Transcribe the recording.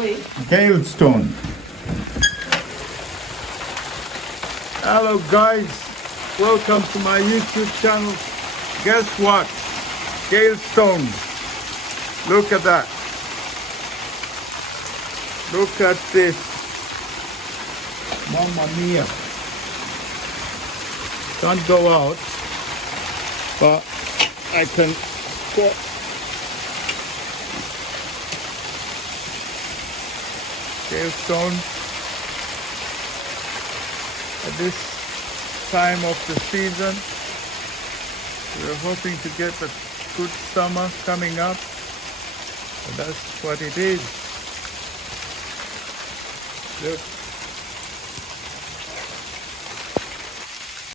Hailstorm. Hello guys, welcome to my YouTube channel. Guess what? Hailstorm. Look at that. Look at this. Mamma mia. Can't go out, but I can get hailstone at this time of the season. We're hoping to get a good summer coming up, but that's what it is. Look.